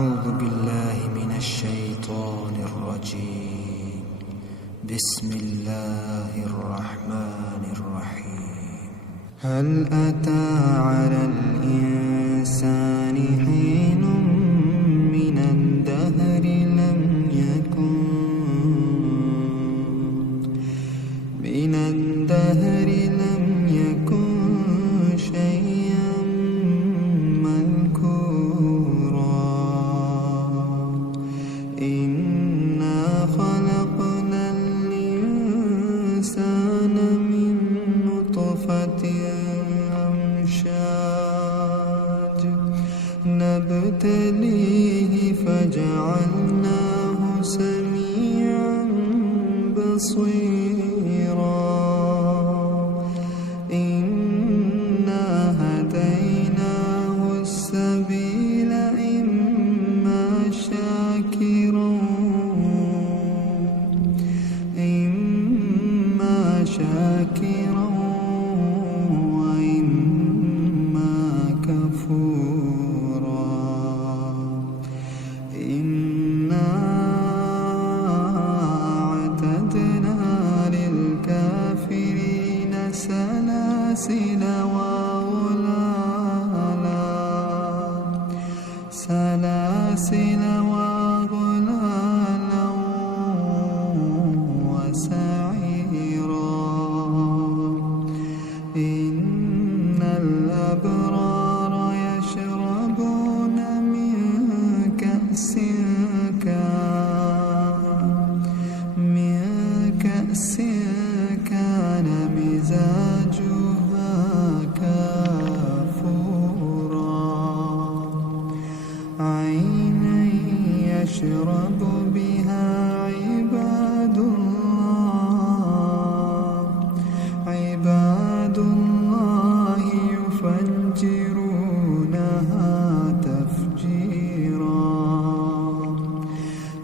أعوذ بالله من الشيطان الرجيم. بسم الله الرحمن الرحيم. هل أتى على الإنسان حين من الدهر لم يكن شيئا مذكورا. إنا خلقنا الإنسان من نطفة أمشاج نبتليه فجعلناه سميعا بصيرا. إنا هديناه السبيل إما شاكرا وإما كفورا. إنا أعتدنا للكافرين سلاسل وغلالا وسعيرا. إن الأبرار يشربون من كأس كان مزاجها كافورا. عينا يشرب بها عباد الله يفجرونها تفجيرا.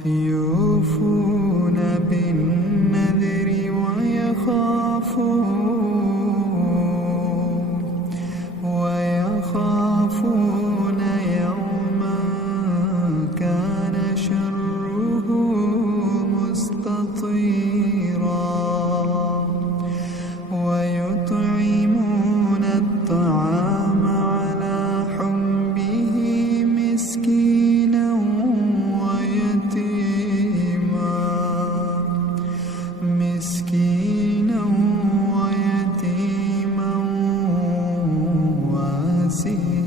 يوفون بالنذر ويخافون يوما كان شره مستطيرا. ويطعمون الطعام على حبه مسكينا ويتيما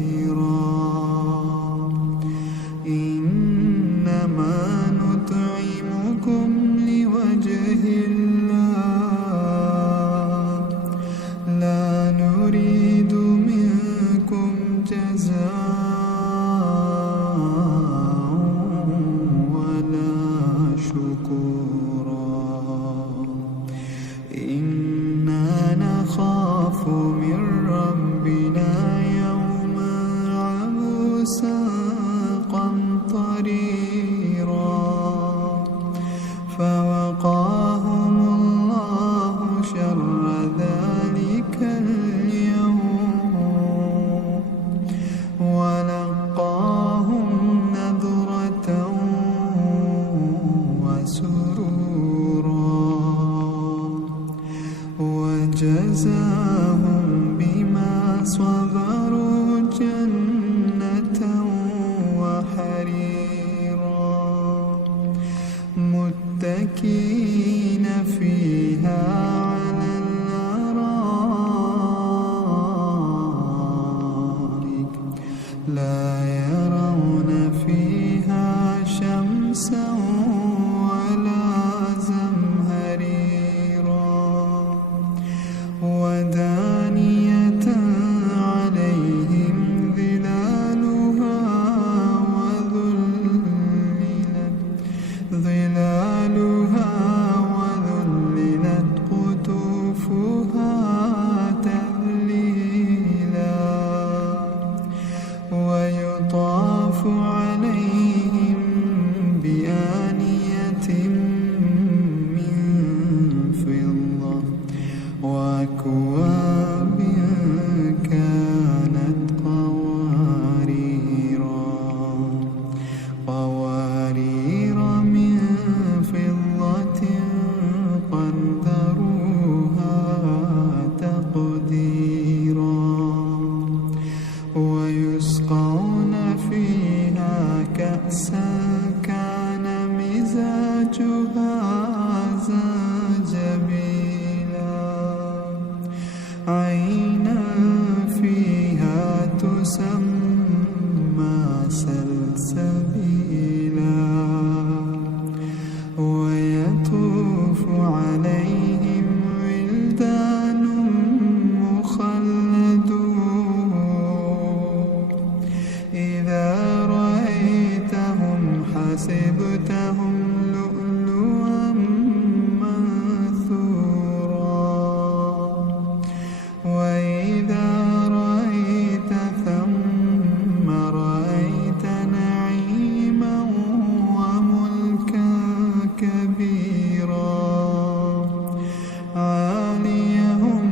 وأسيرا. إنما نطعمكم لوجه الله لا نريد منكم جزاء ولا شكورا. إنا نخاف من ربنا يوما عبوسا قمطريرا. فوقاهم الله شر ذلك اليوم ولقاهم نضرة وسرورا. وجزاهم بما صبروا جنة وحريرا. متكئين فيها على الأرائك لا يرون فيها شمسا ولا زمهريرا. ودانية عليهم ظلالها وذللت ظلالها كأسا كان مزاجها زنجبيلا عينا فيها تسمى سلسبيلا ويطوف عليهم ولدان مخلدون إذا رأيتهم حسبتهم لؤلؤا منثورا وإذا رأيت ثم رأيت نعيما وملكا كبيرا عاليهم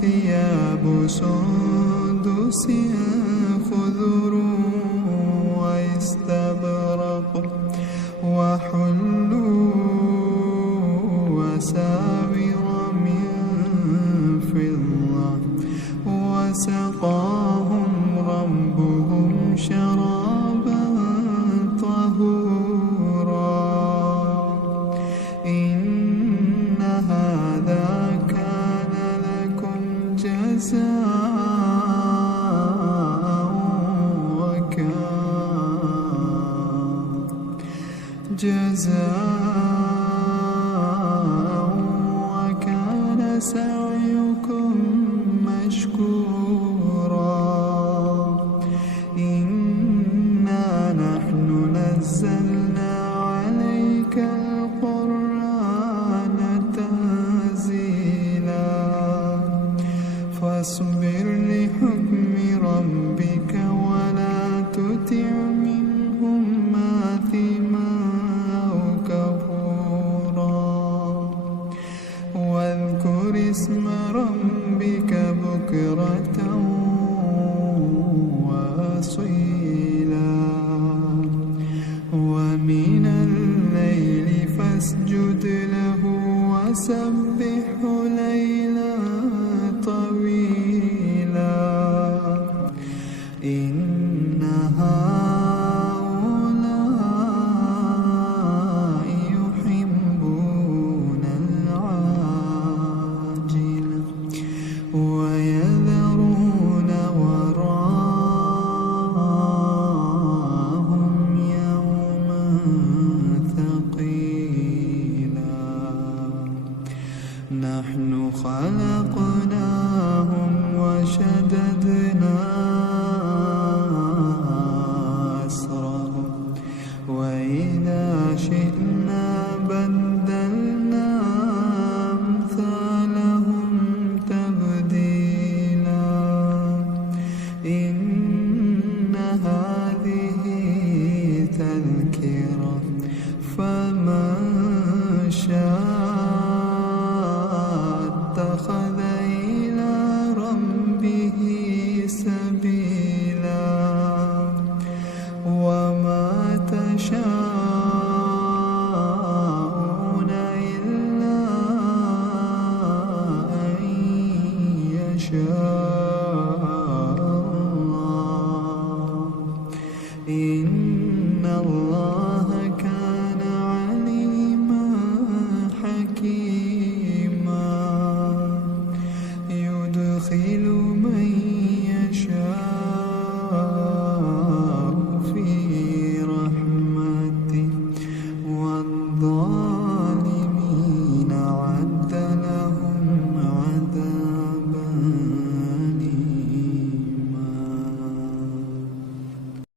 ثياب سندس خضر واستبرق وحلوا وساور من فضة وسقاهم ربهم شرابا طهورا إن هذا كان لكم جزاء وكان سعيكم مشكورا إنا نحن نزلنا عليك القرآن تنزيلا فاصبر لحكم ربك ولا تطع منهم آثما أو كفورا واذكر اسم ربك بكرة وأصيلا ومن الليل فاسجد له وسبحه ليلا طويلا إن هؤلاء يحبون العاجلة ويذرون وراءهم يوما ثقيلا نحن خلقناهم وشددنا أسرهم وإذا شئنا بدلنا أمثالهم تبديلا إن هذه تذكرة فمن شاء اتخذ إلى ربه سبيلا وما تشاءون إلا أن يشاء الله إن الله